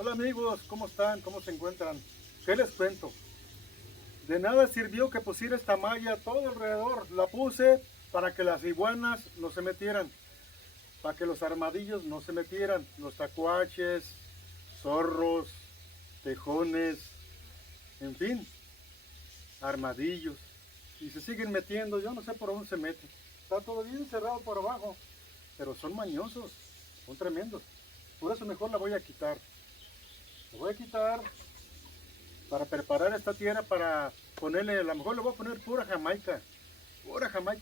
Hola amigos, ¿cómo están? ¿Cómo se encuentran? ¿Qué les cuento? De nada sirvió que pusiera esta malla todo alrededor. La puse para que las iguanas no se metieran, para que los armadillos no se metieran, los tacuaches, zorros, tejones, en fin, armadillos. Y se siguen metiendo, yo no sé por dónde se meten. Está todo bien cerrado por abajo, pero son mañosos, son tremendos. Por eso mejor la voy a quitar. La voy a quitar para preparar esta tierra para ponerle, a lo mejor le voy a poner pura jamaica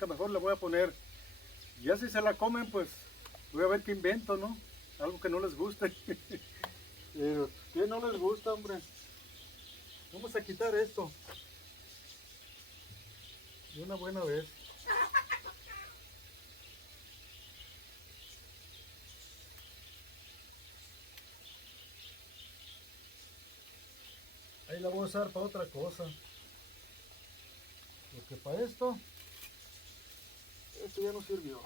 mejor le voy a poner. Ya si se la comen, pues voy a ver qué invento, ¿no? Algo que no les guste. Pero, ¿qué no les gusta, hombre? Vamos a quitar esto de una buena vez. Ahí la voy a usar para otra cosa. Porque para esto ya no sirvió.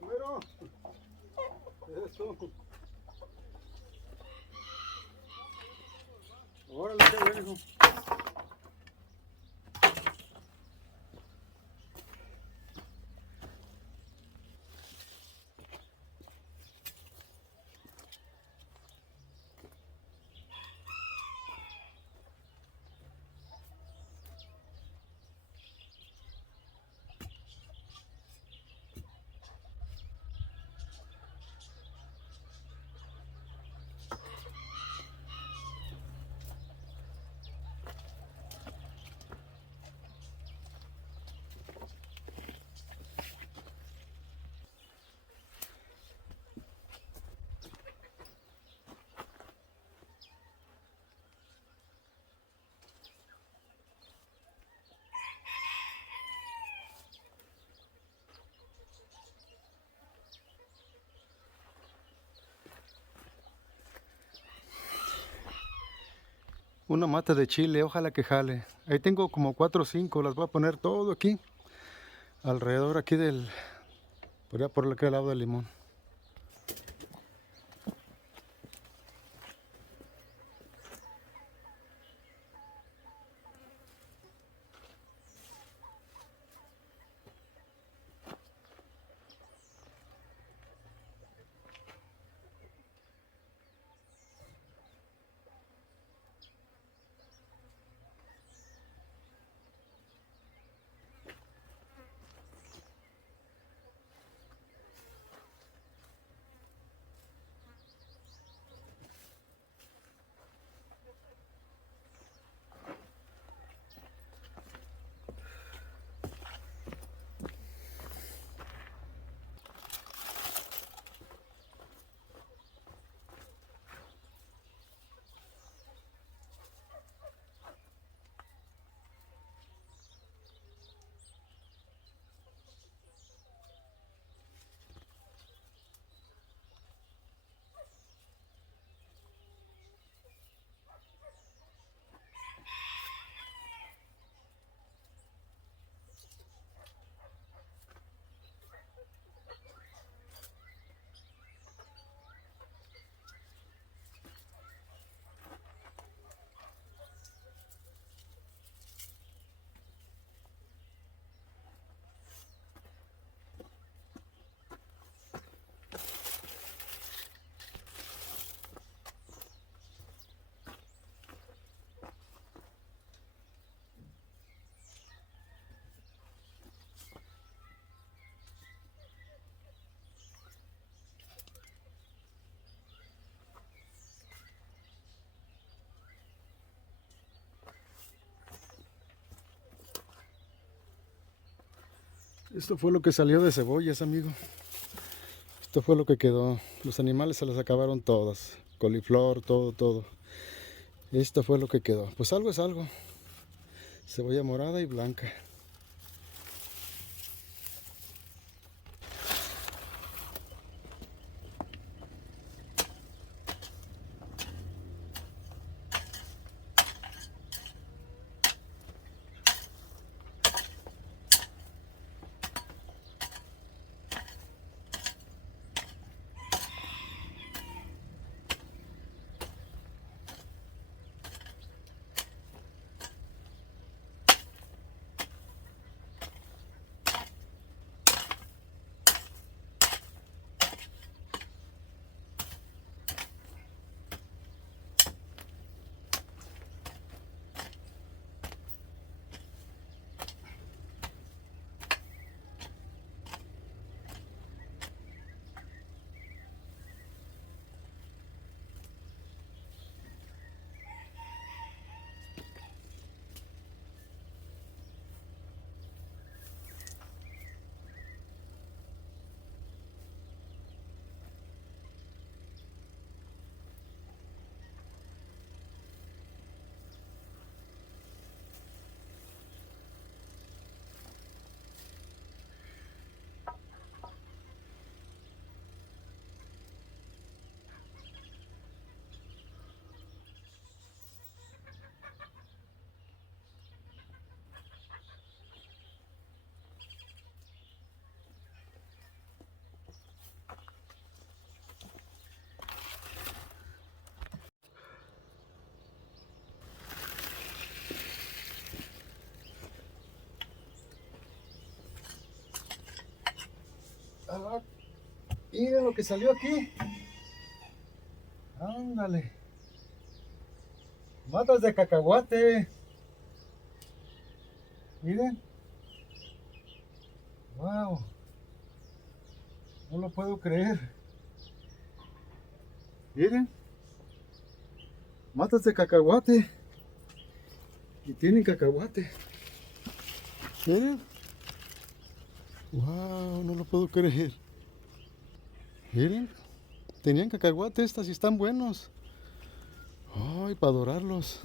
Romero, eso. Órale, qué bueno. Una mata de chile, ojalá que jale. Ahí tengo como 4 o 5, las voy a poner todo aquí, alrededor aquí por allá por aquel lado del limón. Esto fue lo que salió de cebollas, amigo. Esto fue lo que quedó. Los animales se las acabaron todas. Coliflor, todo, todo. Esto fue lo que quedó. Pues algo es algo. Cebolla morada y blanca. Ah, mira lo que salió aquí. Ándale. Matas de cacahuate. Miren. Wow. No lo puedo creer. Miren. Matas de cacahuate. Y tienen cacahuate. Miren. Wow, no lo puedo creer. Miren. Tenían cacahuate estas y están buenos. Ay, para adorarlos.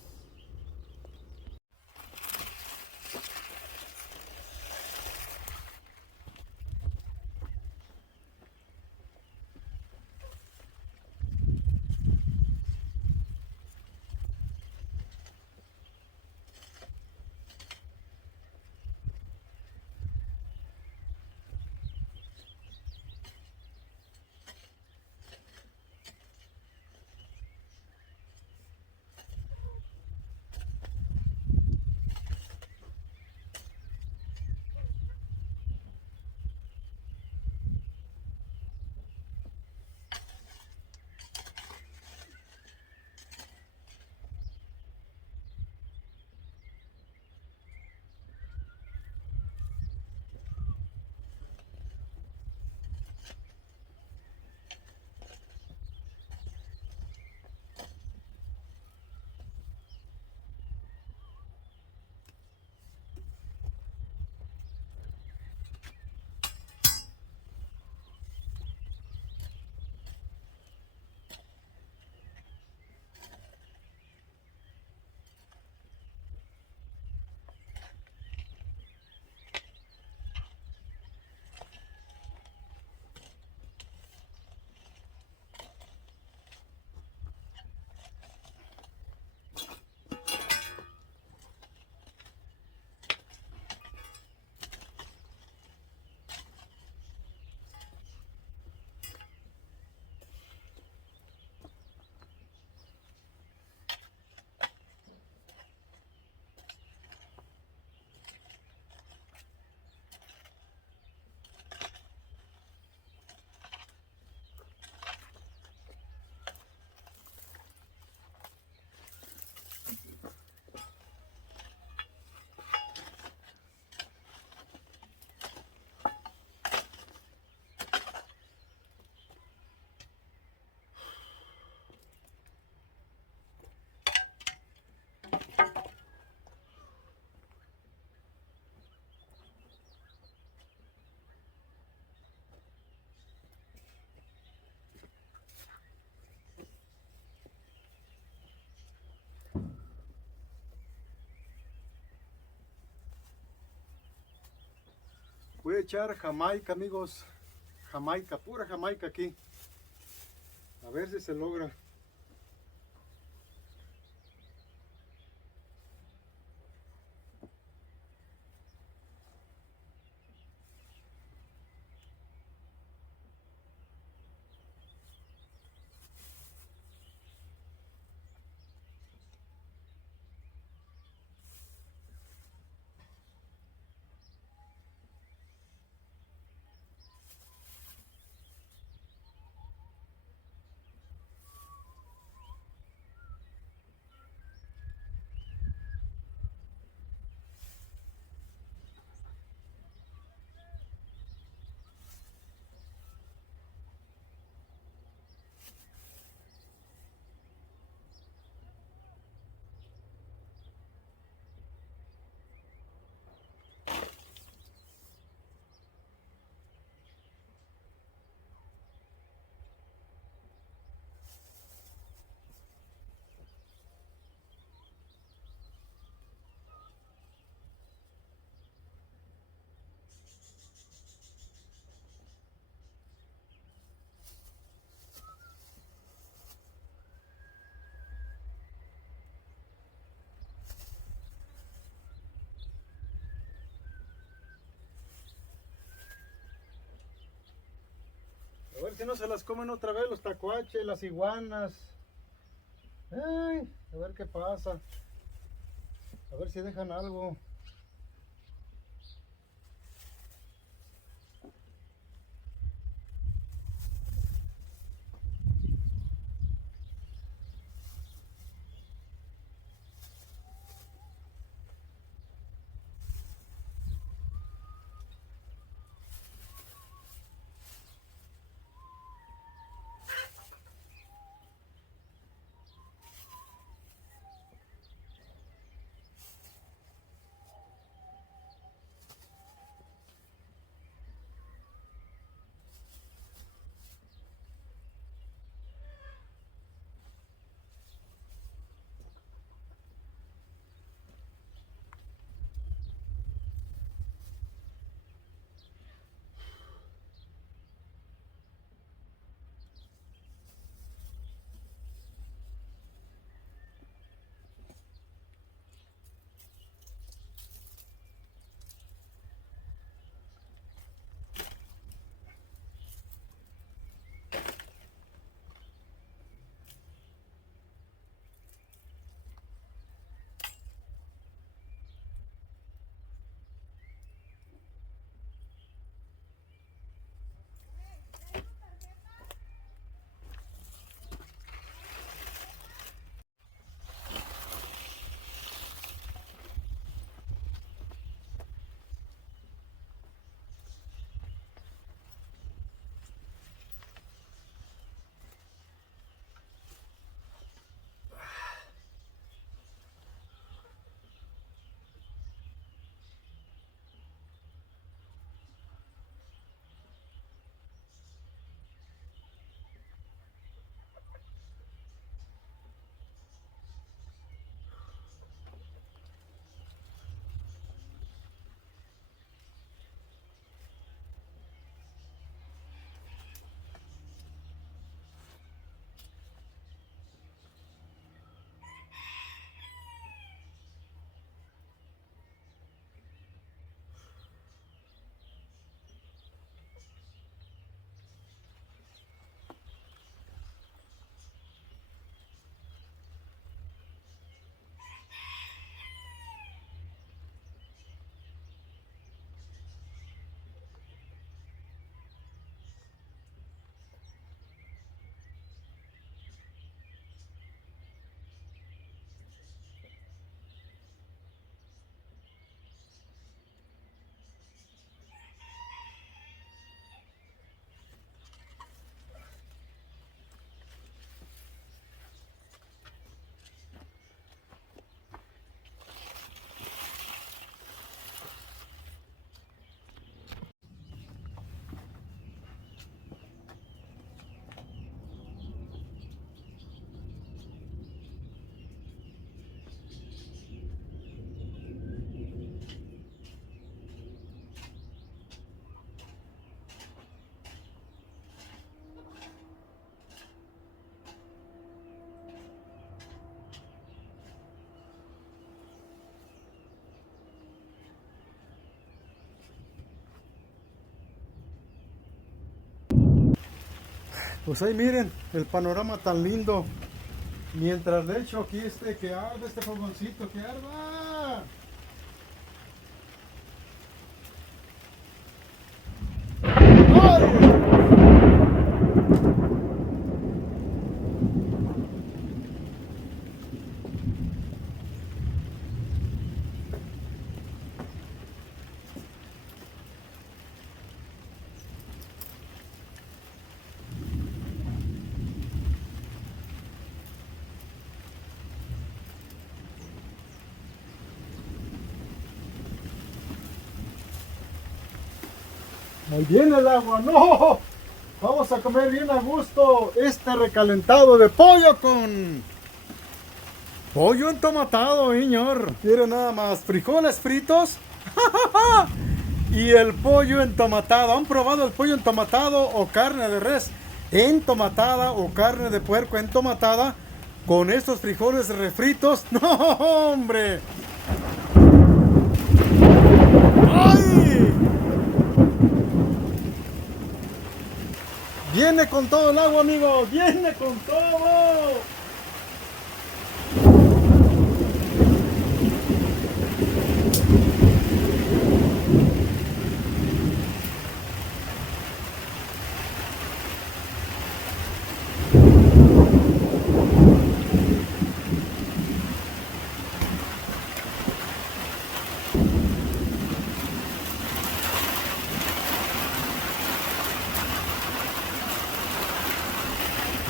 voy a echar Jamaica, amigos. Jamaica, pura Jamaica aquí. A ver si se logra. A ver si no se las comen otra vez los tacuaches, las iguanas. Ay, a ver qué pasa. A ver si dejan algo. Pues ahí miren el panorama tan lindo. Mientras le echo aquí que arde este fogoncito, que arda. ¡Ay! Ahí viene el agua, no. Vamos a comer bien a gusto este recalentado de pollo con pollo entomatado, señor. Miren nada más, frijoles fritos y el pollo entomatado. ¿Han probado el pollo entomatado o carne de res entomatada o carne de puerco entomatada con estos frijoles refritos? ¡No, hombre! ¡Ay! Viene con todo el agua, amigos. Viene con todo.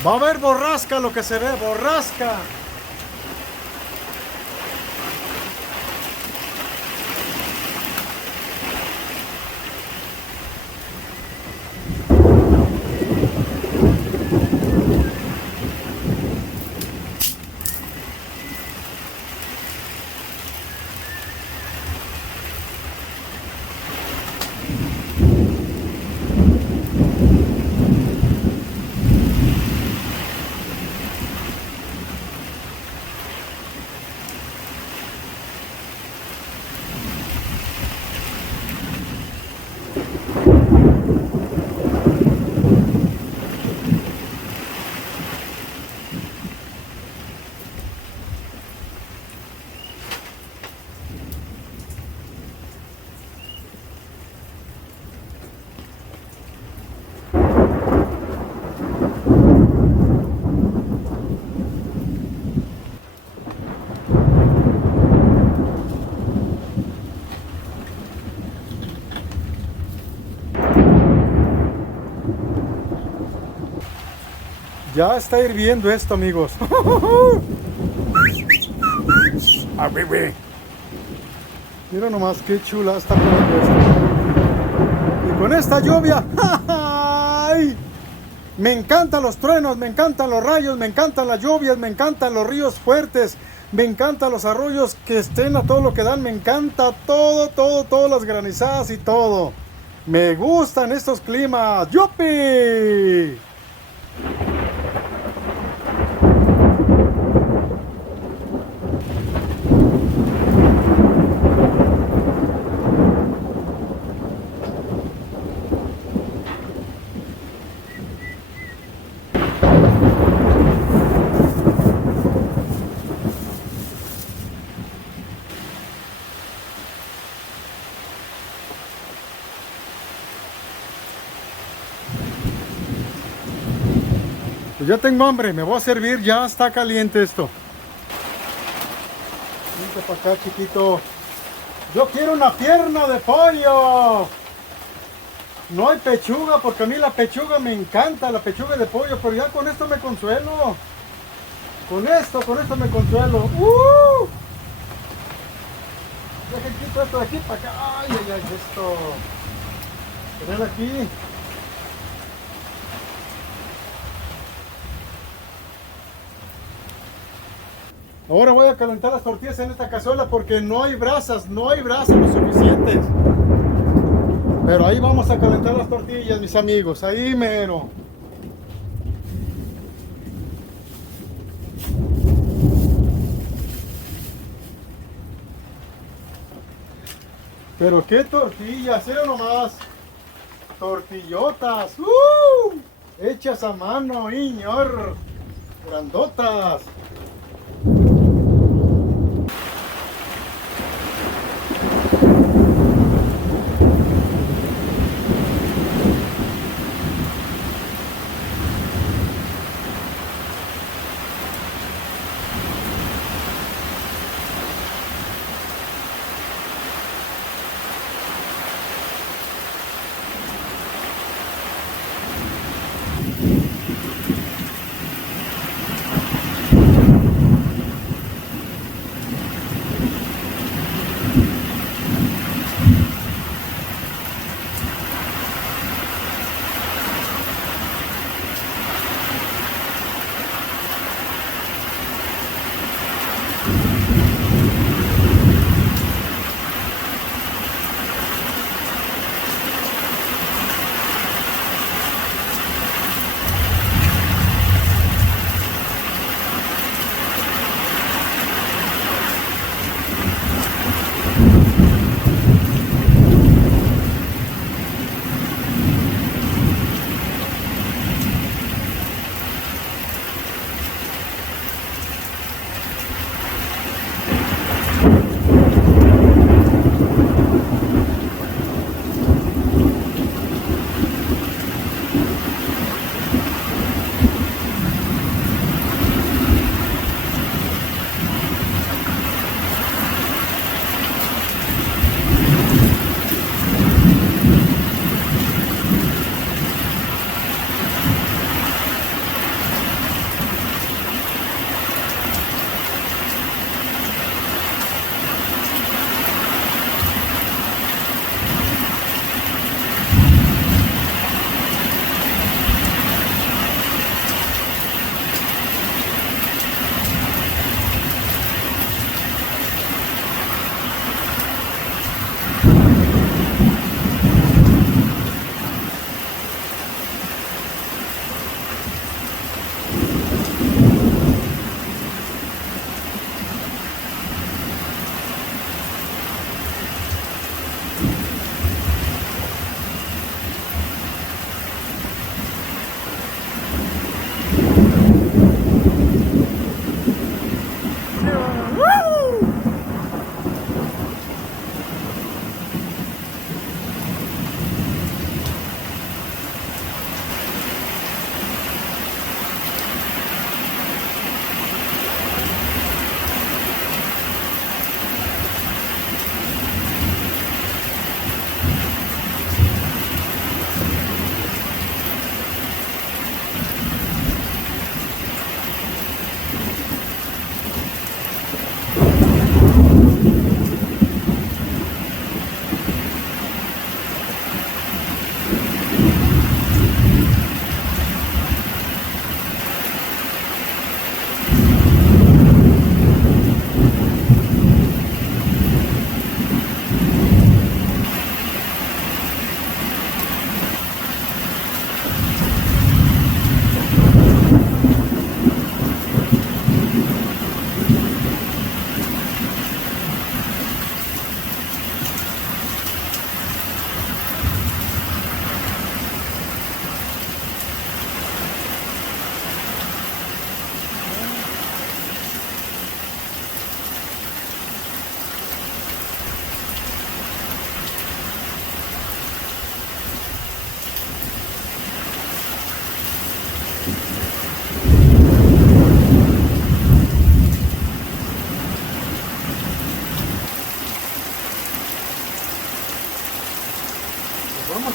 Va a haber borrasca, lo que se ve, borrasca. Ya está hirviendo esto, amigos. Mira nomás qué chula está quedando esto. Y con esta lluvia, ¡ay! Me encantan los truenos, me encantan los rayos, me encantan las lluvias, me encantan los ríos fuertes, me encantan los arroyos que estén a todo lo que dan, me encanta todo, todas las granizadas y todo. Me gustan estos climas. ¡Yupi! Pues ya tengo hambre, me voy a servir, ya está caliente esto. Vente para acá, chiquito. Yo quiero una pierna de pollo. No hay pechuga, porque a mí la pechuga me encanta, la pechuga de pollo, pero ya con esto me consuelo. Con esto me consuelo. Deja quito esto de aquí para acá. Ay, ay, ay, esto. Poner aquí. Ahora voy a calentar las tortillas en esta cazuela porque no hay brasas lo suficientes. Pero ahí vamos a calentar las tortillas, mis amigos, ahí mero. Pero qué tortillas, ¿sí o nomás? Tortillotas. hechas a mano, señor, grandotas.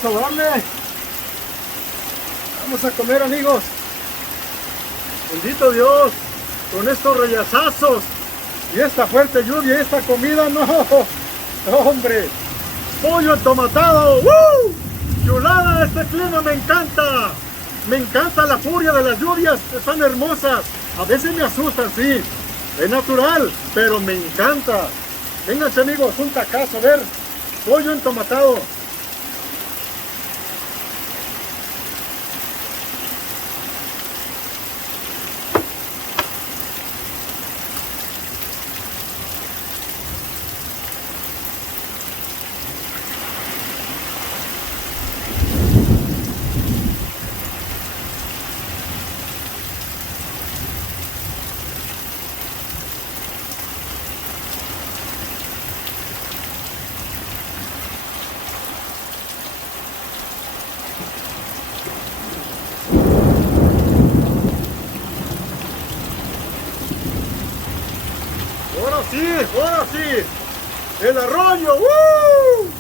Vamos a darle. Vamos a comer, amigos. Bendito Dios, con estos rayazazos y esta fuerte lluvia y esta comida, no, hombre. Pollo entomatado, ¡woo! Chulada, este clima me encanta. Me encanta la furia de las lluvias, están hermosas. A veces me asustan, sí, es natural, pero me encanta. Vénganse, amigos, un tacazo, a ver, pollo entomatado. sí, ahora sí. El arroyo. ¡Woo!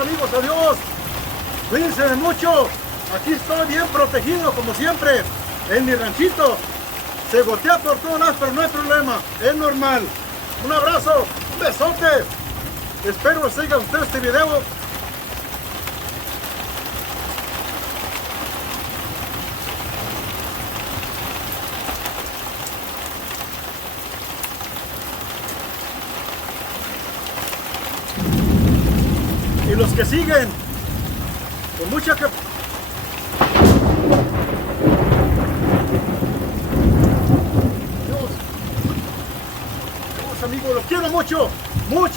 Amigos, adiós. Cuídense mucho. Aquí estoy bien protegido como siempre. En mi ranchito. Se gotea por todos lados, pero no hay problema. Es normal. Un abrazo. Un besote. Espero que siga usted este video. Y los que siguen, con mucha que... Dios, amigos, los quiero mucho,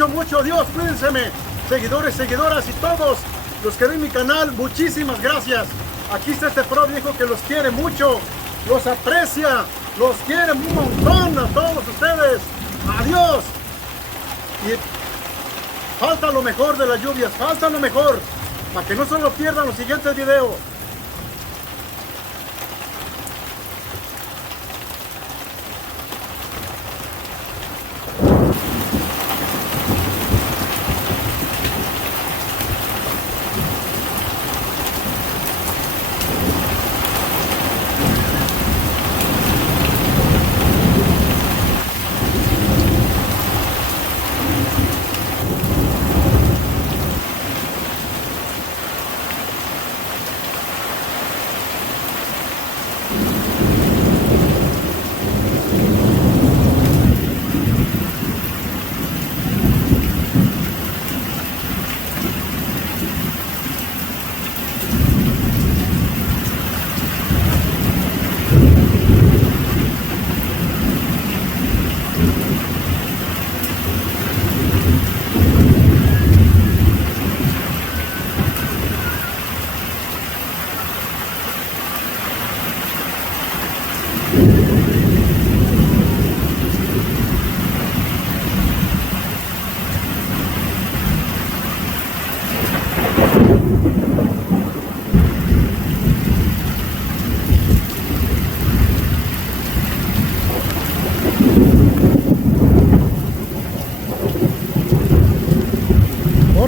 mucho, Dios, cuídense, seguidores, seguidoras y todos los que ven mi canal, muchísimas gracias. Aquí está este pro viejo que los quiere mucho, los aprecia, los quiere un montón a todos ustedes. Adiós. Y falta lo mejor de las lluvias, falta lo mejor, para que no se lo pierdan los siguientes videos.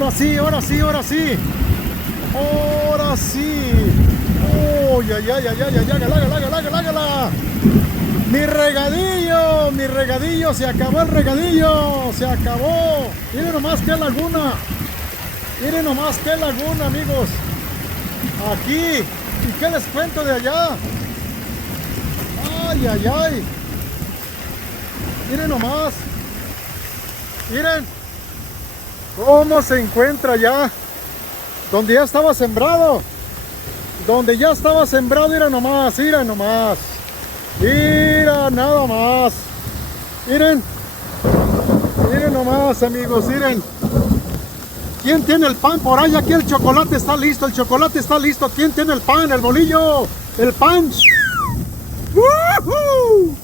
Ahora sí, ahora sí, ahora sí. Ahora sí. Uy, ay, ay, ay, ay, ay, hágala. Mi regadillo, se acabó el regadillo, se acabó. Miren nomás qué laguna. Miren nomás qué laguna, amigos. Aquí. ¿Y qué les cuento de allá? Ay, ay, ay. Miren nomás. Miren cómo se encuentra allá. Donde ya estaba sembrado. Donde ya estaba sembrado, mira nomás, mira nomás. Mira nada más. Miren. Miren nomás, amigos, miren. ¿Quién tiene el pan por ahí? Aquí el chocolate está listo, el chocolate está listo. ¿Quién tiene el pan, el bolillo? El pan. ¡Woohoo!